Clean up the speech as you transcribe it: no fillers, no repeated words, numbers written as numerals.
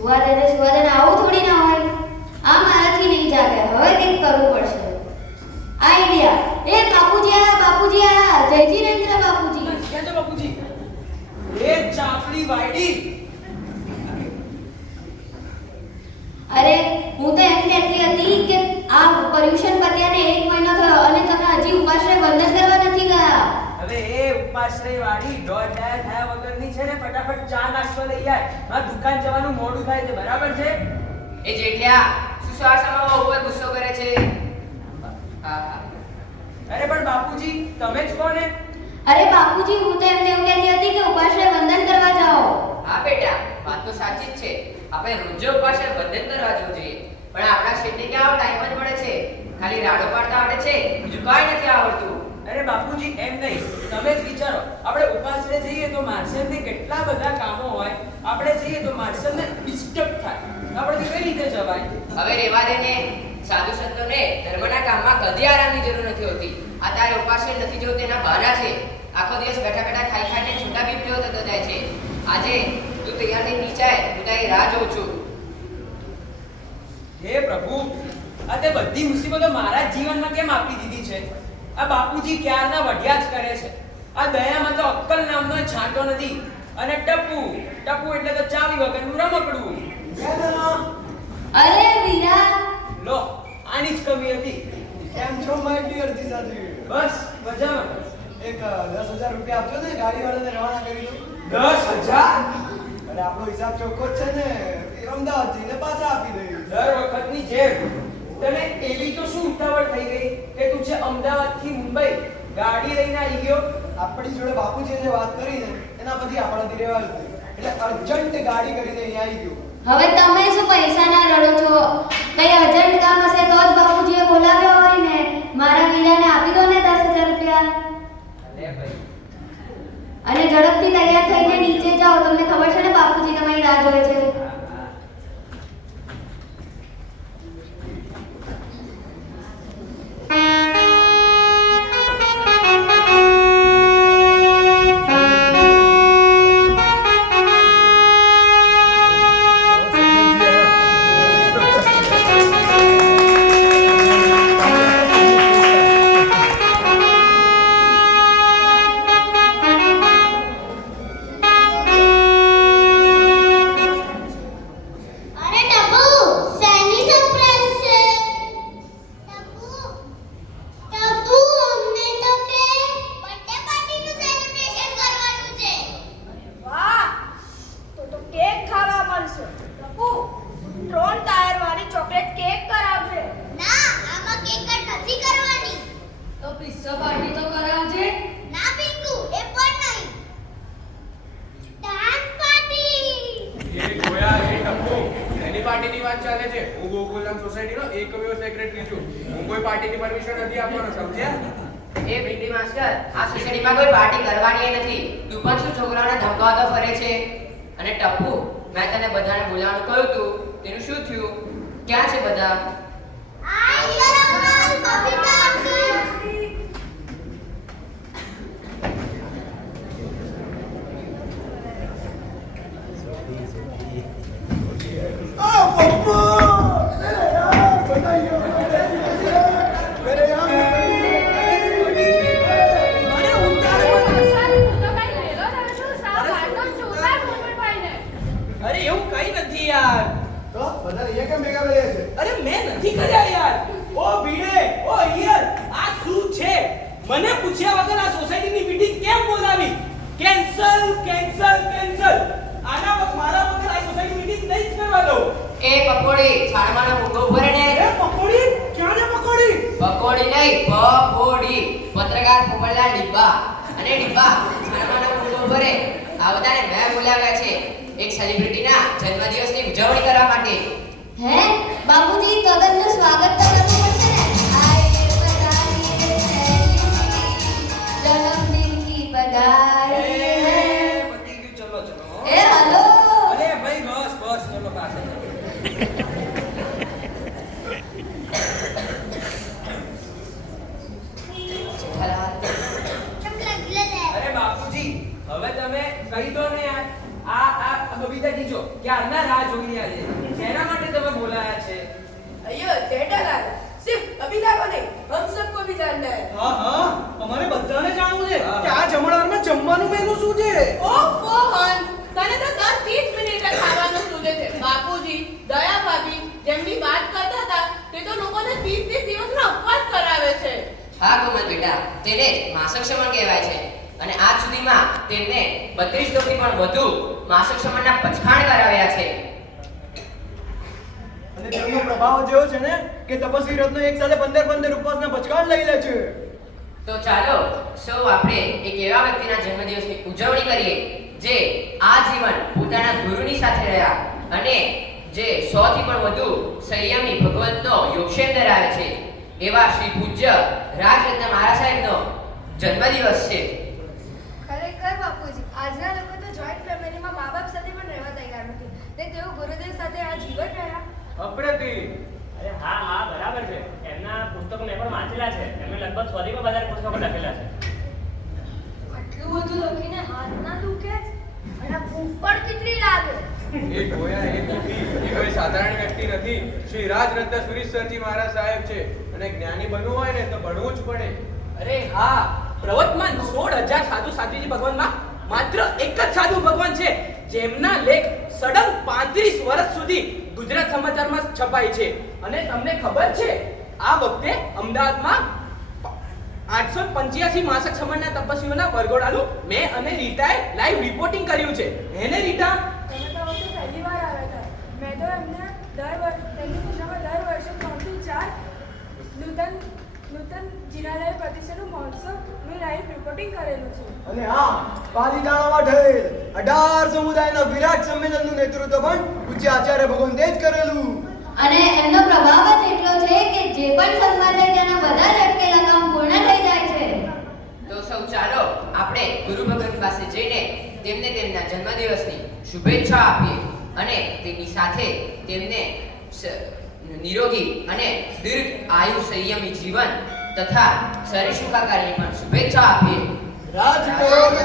સુવા દે આવું થોડી ના હોય. આ મારાથી નહીં જાગે. હવે કંઈક કરવું પડશે. આઈડિયા. એ બાપુજી જય જીનેન્દ્ર બાપુજી. ક્યાં છે બાપુજી? એ ચાપડી વાયડી. અરે હું તો એમ કહેતી હતી કે આ પર્યુષણ પત્યાને 1 મહિનો થયો અને તમે હજી ઉપાશ્રય વંદન કરવા નથી ગયા. હવે એ ઉપાશ્રય વાળી દોઢ ડાય થયા વગરની છે ને, ફટાફટ ચા નાસ્તો લઈ આય. મારે દુકાન જવાનું મોડું થાય છે, બરાબર છે? એ જેઠિયા શું શ્વાસમાં ઉપર ગુસ્સો કરે છે? અરે પણ બાપુજી તમે જ કોને? અરે બાપુજી હું તો એમને એવું કહેતી હતી કે ઉપાશ્રય વંદન કરવા જાઓ. હા બેટા, વાત તો સાચી જ છે. આપણે રોજ ઉપાશ્રય વંદન કરવા જવું જોઈએ, પણ આપણા શેઠને ક્યાં ટાઈમ જ મળે છે? ખાલી રાડો પાડતા આવડે છે, બીજું કાંઈ નથી આવડતું. અરે બાપુજી એમ નહીં, તમે જ વિચારો. આપણે ઉપાશ્રય જઈએ તો માર્શલને કેટલા બધા કામો હોય. આપણે જઈએ તો માર્શલને ડિસ્ટર્બ થાય. આપણે કઈ રીતે જવાય? હવે રહેવા દે ને. સાધુ સંતોને ધર્મના કામમાં કદી આરામની જરૂર નથી હોતી. આ તારે ઉપાશ્રય નથી જવું તેના બહાના છે. આખો દિવસ બેઠા ખાઈને છૂટા બીપ જેવો થતો જાય છે. આજે તું તૈયાર થઈને નીચે આય, હું તારી રાહ જોઉં છું. હે પ્રભુ, આ તે બધી મુસીબતો મારા જ જીવનમાં કેમ આપી દીધી છે? આ બાપુજી ક્યારના વઢિયા જ કરે છે. આ દયામાં તો અક્કલ નામનો છાંટો નથી. અને ટપુ એટલે તો ચાવી વગરનું રમકડું. અરે વીરા, લો આની જ કમી હતી. કેમ છો માય ડિયર જીજાજી? બસ મજામાં. એક 10,000 રૂપિયા આપજો ને, ગાડીવાળાને રવાના કરી દો. 10,000? અરે આપણો હિસાબ ચોખ્ખો જ છે ને, એ અમદાવાદ જઈને પાછા આપી દઈશ. દર વખતની જેમ તને એવી તો શું ઉતાવળ થઈ ગઈ કે તું છે અમદાવાદથી મુંબઈ ગાડી લઈને આવી ગયો? આપણી જોડે બાપુજીએ જે વાત કરી ને એના પછી આપણાથી રહેવાયું નહીં. એટલે અર્જન્ટ ગાડી કરીને અહીંયા આવી ગયો. હવે તમે શું પૈસાના રડો છો? કઈ અર્જન્ટ કામ હશે તો જ બાપુજીએ બોલાવ્યો હોય ને. મારા વીરાને આપી દો ને 10,000 રૂપિયા. અલે ભાઈ, અને ઝડપથી તૈયાર થઈને નીચે જાઓ. તમને ખબર છે ને બાપુજી તમારી રાહ જોવે છે. બબીતાજી જો ક્યારના રાહ જોઈ રહ્યા છે. શેના માટે તમે બોલાયા છે? अयो जेठालाल सिर्फ बबीता को नहीं हम सबको भी जानना है। હા હા અમારે બધાને જાણવું છે કે આ જમણવારમાં જમવાનું મેનુ શું છે. ઓફો હંસ તને તો દર 30 મિનિટે ખાવાનું સૂજે છે। બાપુજી દયા ભાભી જેમની વાત કરતા હતા તે તો લોકોને 30 દિવસનો ઉપવાસ કરાવે છે। હા કોમલ બેટા, તેને માસક શમન કહેવાય છે અને આજ સુધીમાં તેમને 3200 થી પણ વધુ માસક શમનના પચખાણ કરાવ્યા છે। અને તેમનો પ્રભાવ જેવો છે ને કે તપસ્વી રત્નો એક સાથે 15 ઉપવાસના પચકાણ લઈ લે છે. તો ચાલો સૌ આપણે એક એવા વ્યક્તિના જન્મદિવસની ઉજવણી કરીએ જે આજીવન પોતાના ગુરુની સાથે રહ્યા અને જે 100 થી પણ વધુ સંયમી ભગવંતનો યોગક્ષેમ ધરાવે છે એવા શ્રી પૂજ્ય રાજરત્ન મહારાજ સાહેબનો જન્મદિવસ છે। ખરેખર બાપુજી આજના લોકો તો જોઈન્ટ ફેમિલીમાં મા બાપ સાથે પણ રહેવા તૈયાર નથી ને તેઓ ગુરુદેવ સાથે આ જીવન રહ્યા। અપ્રતિમ. અરે હા હા બરાબર છે, એમના પુસ્તકો મેં પણ વાંચેલા છે, એમણે લગભગ 100 થી પણ વધારે પુસ્તકો લખેલા છે। આટલું બધું લખીને હાથ ના દુખે અને ભૂખ પણ કેટલી લાગે। એ ગોયા એ નથી, એ કોઈ સાધારણ વ્યક્તિ નથી, શ્રી રાજરત્ન સુરીશ્વરજી મહારાજ સાહેબ છે અને જ્ઞાની બનવું હોય ને તો ભણવું જ પડે। અરે હા, પ્રવર્તમાન 16,000 સાધુ સાધ્વીજી ભગવાનમાં માત્ર એક જ સાધુ ભગવાન છે જેમના લેખ સડંગ 35 વર્ષ સુધી ગુજરાત સમાચારમાં છપાય છે। અને તમને ખબર છે આ વખતે અમદાવાદમાં 885 માસક સમયના તપસ્વીઓના વરઘોડાનું મેં અને રીટાએ લાઈવ રિપોર્ટિંગ કર્યું છે। એને રીટા તમે તો હવે પહેલી વાર આવ્યા હતા। મેં તો એમને તેમની પૂજામાં દર વર્ષે 3 થી 4 નૂતન જિનાલય પ્રતિષ્ઠાનું મહોત્સવનું લાઈવ રિપોર્ટિંગ કરેલું છે। અને હા પાલીતાણામાં થયેલ 18 સમુદાયના વિરાટ સંમેલનનું નેતૃત્વ પણ પૂજ્ય આચાર્ય ભગવંતે જ કરેલું। અને એમનો પ્રભાવ જ એટલો છે કે જે પણ સંઘમાં જાય તેના બધા જ અટકેલા કામ પૂર્ણ થઈ જાય છે। તો સૌ ચાલો આપણે ગુરુ ભગત પાસે જઈને તેમને તેમના જન્મદિવસની શુભેચ્છા આપીએ અને તેની સાથે તેમને નિરોગી અને દીર્ઘ આયુ સંયમી જીવન તથા શરીર સુખાકારીની પણ શુભેચ્છા આપીએ। રાજકોટ